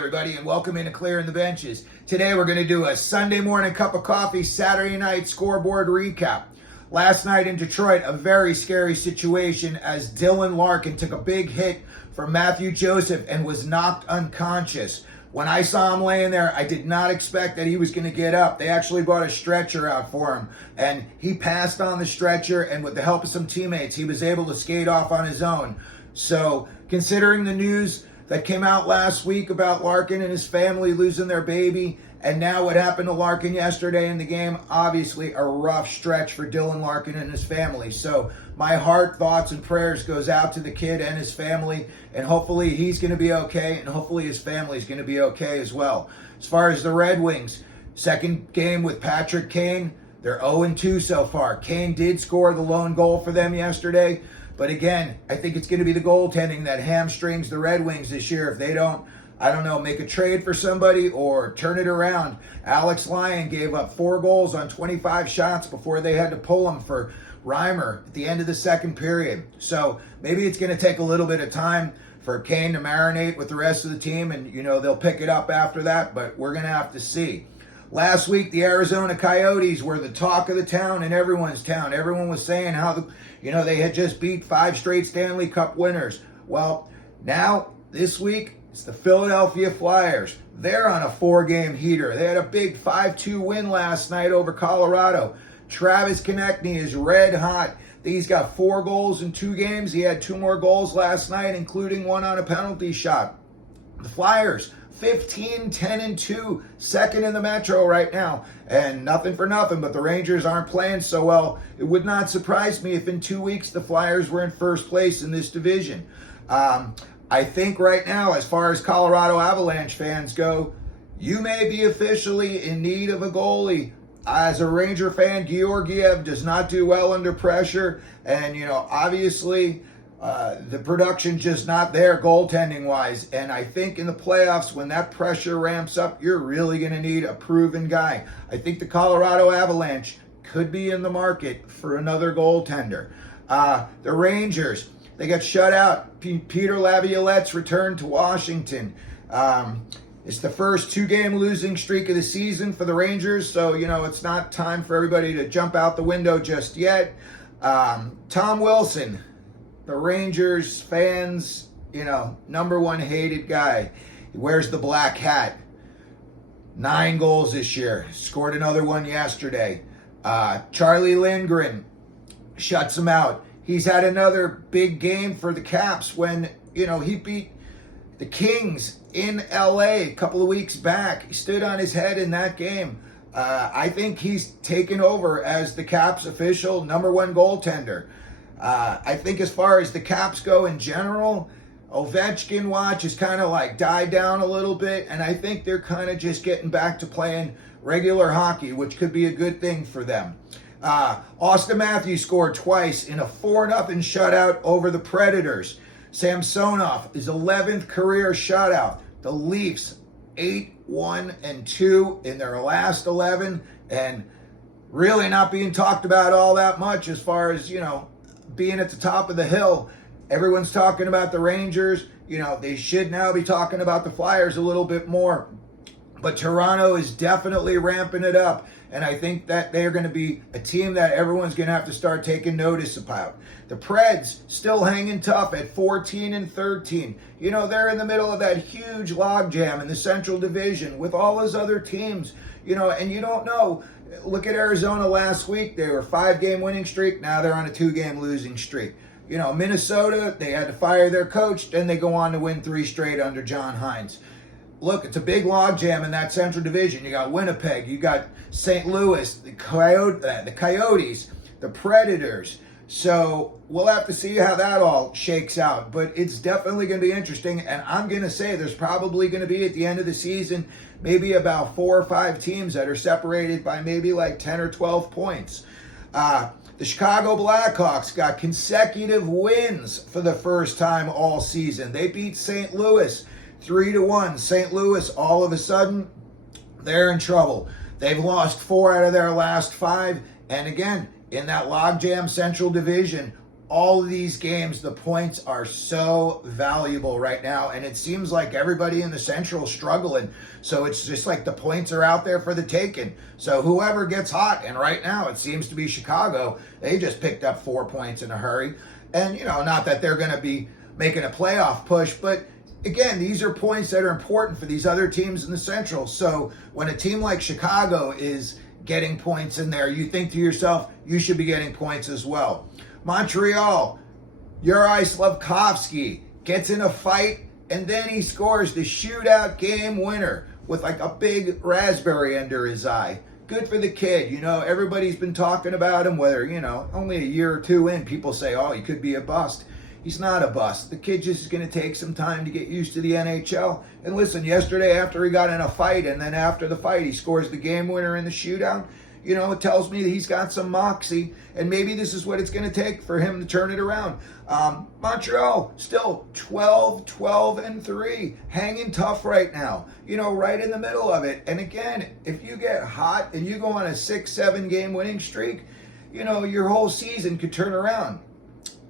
everybody, and welcome into Clearing the Benches. Today we're going to do a Sunday morning cup of coffee, Saturday night scoreboard recap. Last night in Detroit, a very scary situation as Dylan Larkin took a big hit from Matthew Joseph and was knocked unconscious. When I saw him laying there, I did not expect that he was going to get up. They actually brought a stretcher out for him, and he passed on the stretcher, and with the help of some teammates, he was able to skate off on his own. So, considering the news that came out last week about Larkin and his family losing their baby, and now what happened to Larkin yesterday in the game, obviously a rough stretch for Dylan Larkin and his family. So my heart, thoughts, and prayers goes out to the kid and his family, and hopefully he's going to be okay, and hopefully his family is going to be okay as well. As far as the Red Wings, second game with Patrick Kane, they're 0-2 so far. Kane did score the lone goal for them yesterday, but again, I think it's going to be the goaltending that hamstrings the Red Wings this year if they don't, make a trade for somebody or turn it around. Alex Lyon gave up 4 goals on 25 shots before they had to pull him for Reimer at the end of the second period. So maybe it's going to take a little bit of time for Kane to marinate with the rest of the team, and they'll pick it up after that, but we're going to have to see. Last week, the Arizona Coyotes were the talk of the town and everyone's town. Everyone was saying how they had just beat 5 straight Stanley Cup winners. Well, now, this week, it's the Philadelphia Flyers. They're on a 4-game heater. They had a big 5-2 win last night over Colorado. Travis Konechny is red hot. He's got 4 goals in 2 games. He had 2 more goals last night, including one on a penalty shot. The Flyers, 15-10-2, second in the Metro right now. And nothing for nothing, but the Rangers aren't playing so well. It would not surprise me if in 2 weeks the Flyers were in first place in this division. I think right now, as far as Colorado Avalanche fans go, you may be officially in need of a goalie. As a Ranger fan, Georgiev does not do well under pressure. And, obviously, the production's just not there goaltending-wise. And I think in the playoffs, when that pressure ramps up, you're really going to need a proven guy. I think the Colorado Avalanche could be in the market for another goaltender. The Rangers, they got shut out. Peter Laviolette's returned to Washington. It's the first 2-game losing streak of the season for the Rangers, so, it's not time for everybody to jump out the window just yet. Tom Wilson, the Rangers fans, number one hated guy. He wears the black hat. 9 goals this year. Scored another one yesterday. Charlie Lindgren shuts him out. He's had another big game for the Caps when, he beat the Kings in LA a couple of weeks back. He stood on his head in that game. I think he's taken over as the Caps official number 1 goaltender. I think as far as the Caps go in general, Ovechkin watch has kind of died down a little bit, and I think they're kind of just getting back to playing regular hockey, which could be a good thing for them. Austin Matthews scored twice in a 4-0 shutout over the Predators. Samsonov, his 11th career shutout. The Leafs, 8-1-2 in their last 11, and really not being talked about all that much as far as, being at the top of the hill. Everyone's talking about the Rangers. They should now be talking about the Flyers a little bit more. But Toronto is definitely ramping it up. And I think that they're going to be a team that everyone's going to have to start taking notice about. The Preds still hanging tough at 14-13. They're in the middle of that huge logjam in the Central Division with all those other teams. And you don't know. Look at Arizona last week. They were a 5-game winning streak. Now they're on a 2-game losing streak. Minnesota, they had to fire their coach. Then they go on to win 3 straight under John Hines. Look, it's a big logjam in that Central Division. You got Winnipeg, you got St. Louis, the Coyotes, the Predators. So we'll have to see how that all shakes out. But it's definitely going to be interesting. And I'm going to say there's probably going to be, at the end of the season, maybe about 4 or 5 teams that are separated by maybe 10 or 12 points. The Chicago Blackhawks got consecutive wins for the first time all season. They beat St. Louis 3-1. St. Louis, all of a sudden, they're in trouble. They've lost 4 out of their last 5. And again, in that logjam Central Division, all of these games, the points are so valuable right now, and it seems like everybody in the Central is struggling. So it's just like the points are out there for the taking. So whoever gets hot, and right now it seems to be Chicago, they just picked up 4 points in a hurry. And, not that they're going to be making a playoff push, but again, these are points that are important for these other teams in the Central. So when a team like Chicago is getting points in there, you think to yourself, you should be getting points as well. Montreal, Juraj Slafkovsky gets in a fight, and then he scores the shootout game winner with like a big raspberry under his eye. Good for the kid. Everybody's been talking about him, whether, only a year or two in, people say, oh, he could be a bust. He's not a bust. The kid just is going to take some time to get used to the NHL. And listen, yesterday after he got in a fight, and then after the fight he scores the game winner in the shootout, it tells me that he's got some moxie, and maybe this is what it's going to take for him to turn it around. Montreal, still 12-3, hanging tough right now, right in the middle of it. And again, if you get hot and you go on a 6-7 game winning streak, your whole season could turn around.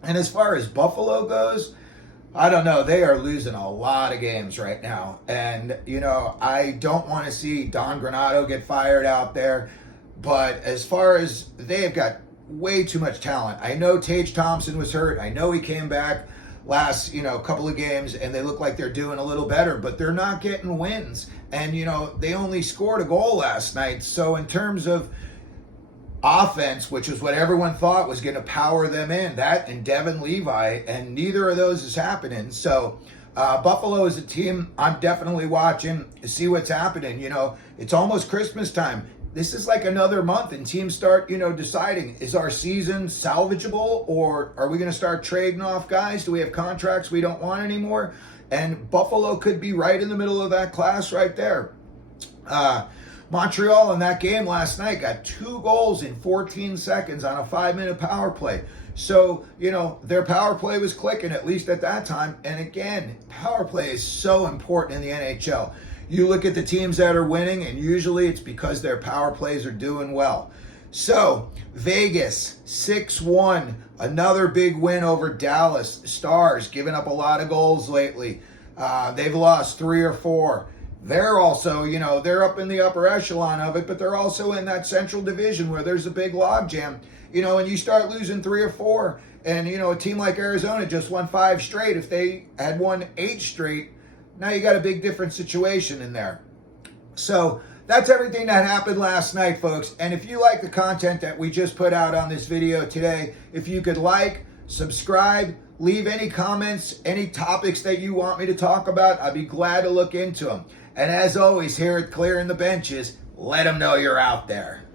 And as far as Buffalo goes, I don't know. They are losing a lot of games right now. And, I don't want to see Don Granato get fired out there. But as far as they've got way too much talent. I know Tage Thompson was hurt. I know he came back last, couple of games, and they look like they're doing a little better, but they're not getting wins. And, they only scored a goal last night. So in terms of offense, which is what everyone thought was going to power them in, that and Devin Levi, and neither of those is happening. So Buffalo is a team I'm definitely watching to see what's happening. It's almost Christmas time. This is like another month, and teams start, deciding, is our season salvageable, or are we going to start trading off guys? Do we have contracts we don't want anymore? And Buffalo could be right in the middle of that class right there. Montreal in that game last night got 2 goals in 14 seconds on a 5-minute power play. So, their power play was clicking, at least at that time. And again, power play is so important in the NHL. You look at the teams that are winning, and usually it's because their power plays are doing well. So, Vegas, 6-1, another big win over Dallas. Stars, giving up a lot of goals lately. They've lost 3 or 4. They're also, they're up in the upper echelon of it, but they're also in that Central Division where there's a big logjam. And you start losing 3 or 4, and, a team like Arizona just won 5 straight. If they had won 8 straight, now you got a big different situation in there. So that's everything that happened last night, folks. And if you like the content that we just put out on this video today, if you could like, subscribe, leave any comments, any topics that you want me to talk about, I'd be glad to look into them. And as always, here at Clearing the Benches, let them know you're out there.